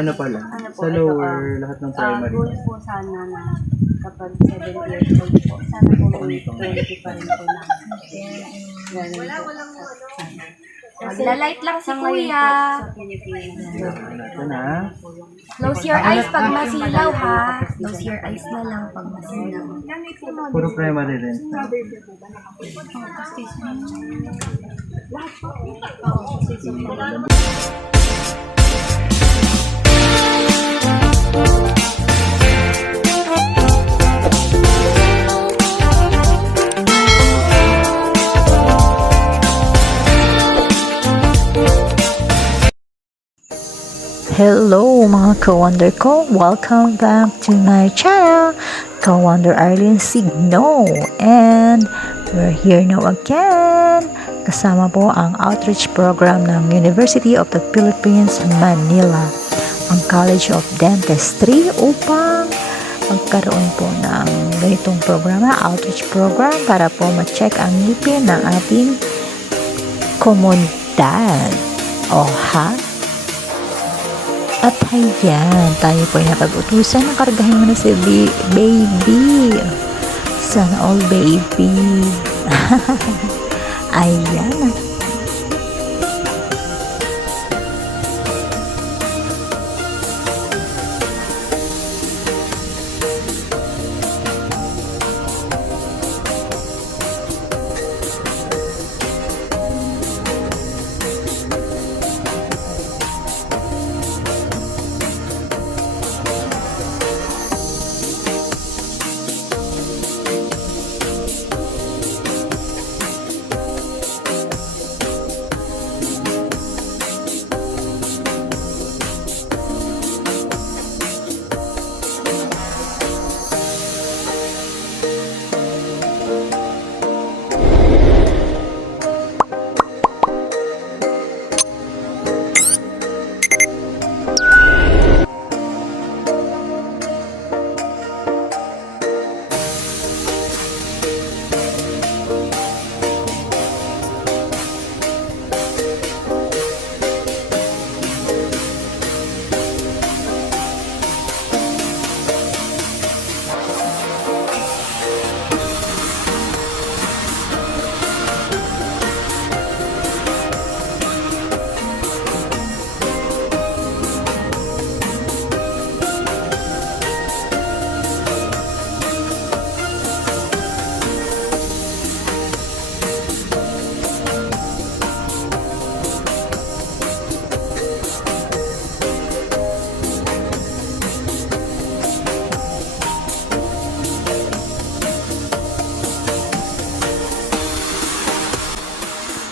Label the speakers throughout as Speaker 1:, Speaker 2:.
Speaker 1: Ano pala?
Speaker 2: Ano po,
Speaker 1: Sa
Speaker 2: ito,
Speaker 1: lower,
Speaker 2: ah,
Speaker 1: lahat ng
Speaker 2: Ah,
Speaker 1: primary.
Speaker 2: goal po sana na kapag 7 years old po, sana po may 20 pa rin po na. Ganun po. Sana.
Speaker 3: Magla-light lang si kuya.
Speaker 2: po.
Speaker 1: Ito na.
Speaker 3: Close your eyes pag masilaw ha. Close your eyes na lang pag masilaw.
Speaker 1: Puro primary rin.
Speaker 4: Hello mga ka-wonder ko! Welcome back to my channel, Ka-wonder Arlene Signo. And we're here now again. Kasama po ang outreach program ng University of the Philippines, Manila, ang College of Dentistry upang magkaroon po ng ganitong programa, outreach program para po ma-check ang ngipin ng ating komunidad. O ha? At ayan, tayo po ay napag-utusan na kargahin mo na si baby. Sana all baby. ayan.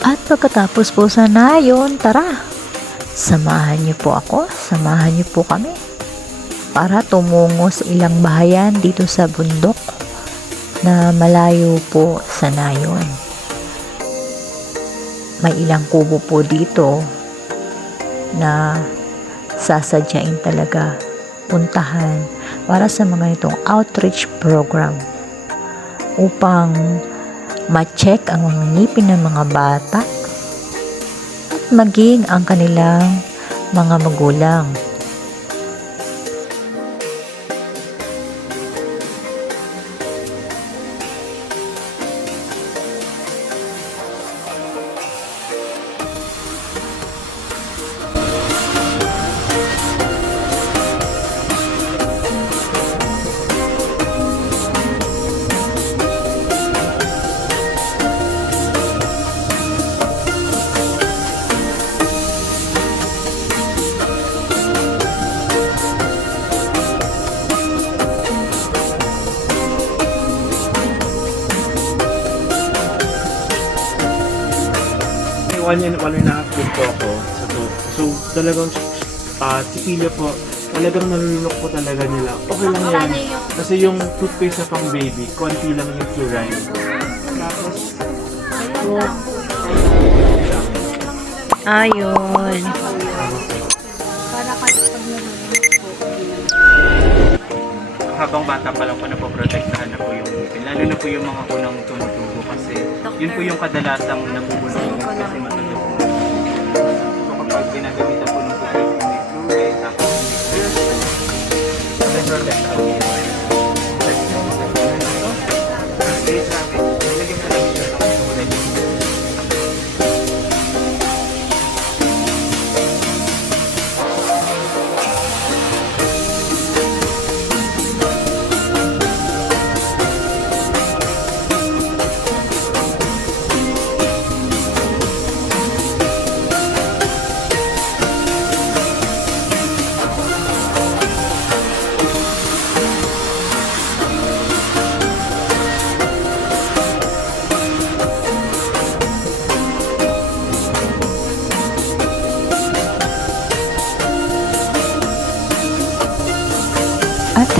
Speaker 4: At pagkatapos po sana yun, tara, samahan niyo po ako, samahan niyo po kami para tumungo sa ilang bahayan dito sa bundok na malayo po sa nayon. May ilang kubo po dito na sasadyain talaga puntahan para sa mga itong outreach program upang ma-check ang mga ngipin ng mga bata at maging ang kanilang mga magulang.
Speaker 1: One and one and a half year po ako sa to. So, talagang uh, sipilyo po, talagang nalulunok po talaga nila. Okay lang yan. Kasi yung toothpaste na pang baby, konti lang yung fluoride. Tapos, so,
Speaker 4: Ayun.
Speaker 2: Para kahit pag nalulunod po,
Speaker 1: habang bata pa lang po napoprotektahan na po yung. Lalo na po yung mga unang tumutubo kasi yun po yung kadalasang nabubulong kasi
Speaker 4: protection.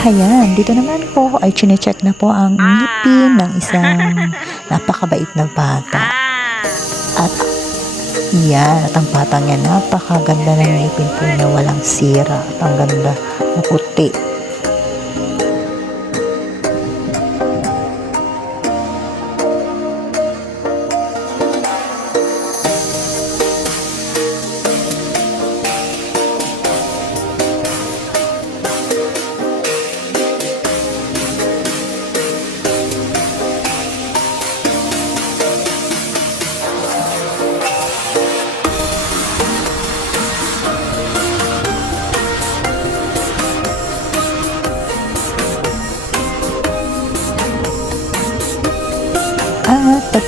Speaker 4: Hayan, dito naman po ay chinecheck na po ang ngipin ng isang napakabait na bata. At yan, at ang batang yan, napakaganda ng ngipin po niya, walang sira. At ang ganda, maputi. At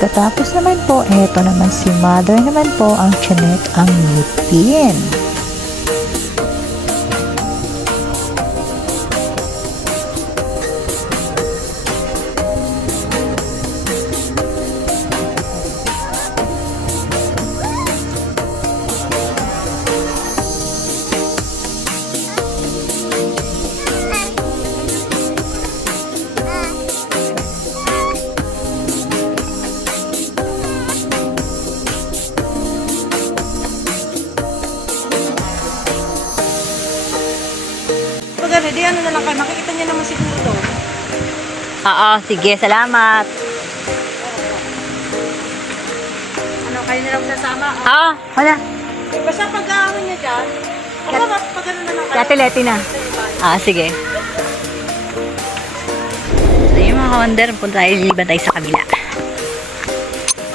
Speaker 4: pagkatapos naman po, eto naman si mother naman po ang chinek ang ngipin.
Speaker 5: Oo, sige, salamat.
Speaker 2: Ano, kayo na lang sasama.
Speaker 5: Oo, wala.
Speaker 2: Eh, basta pag ano niya dyan, basta mas pag ano na lang kayo.
Speaker 5: Lati-leti na. Ah, sige. So, yung mga ka-wonder, punta tayo, liliban tayo sa kabila.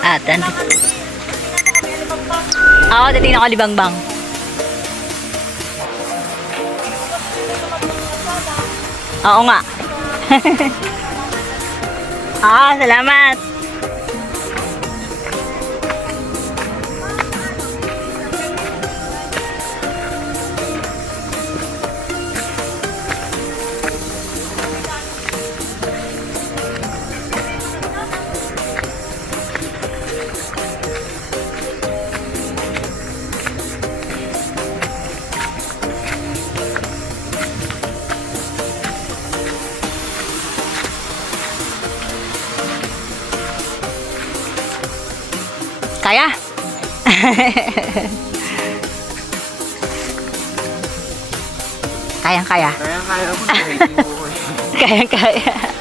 Speaker 5: At, ano? Oo, titingnan ko libangbang. Oo nga. Ah, salamat. Kaya? Kayang-kaya.
Speaker 1: Kaya kaya ko, waiting po ko.
Speaker 5: Kayang-kaya.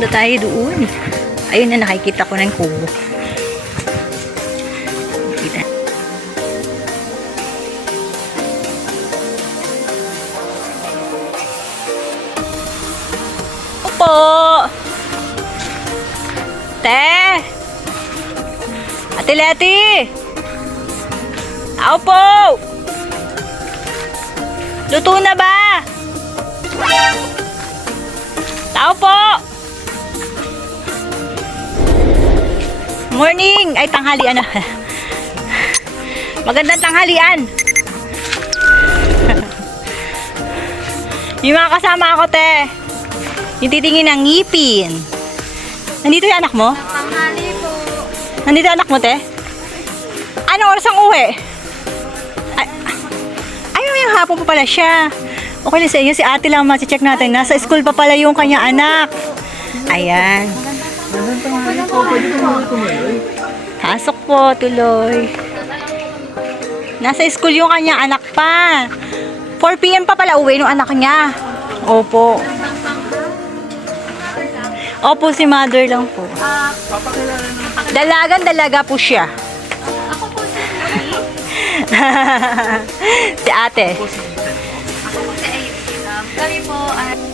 Speaker 5: Mapunta tayo doon. Ayun na, nakikita ko ng kubo. Kita. Opo! Te! Ate Leti! Ako po! Luto na ba? Tao po! Morning! Ay, tanghalian na. Magandang tanghalian. Yung mga kasama ako, te. Yung titingin ng ngipin. Nandito yung anak mo?
Speaker 3: Tanghali po.
Speaker 5: Nandito yung anak mo, te? Anong oras ang uwi? Ay, ay may hapon pa pala siya. Okay lang sa inyo, si ate lang check natin. Nasa school pa pala yung kanya anak. Ayan. Pasok po, tuloy. Nasa school yung kanyang anak pa. 4 p.m. pa pala uwi ng anak niya. Opo. Opo, si mother lang po. Dalagan dalaga po siya. Si ate.
Speaker 3: Ako po si
Speaker 5: Aiden. Kami
Speaker 1: po ay...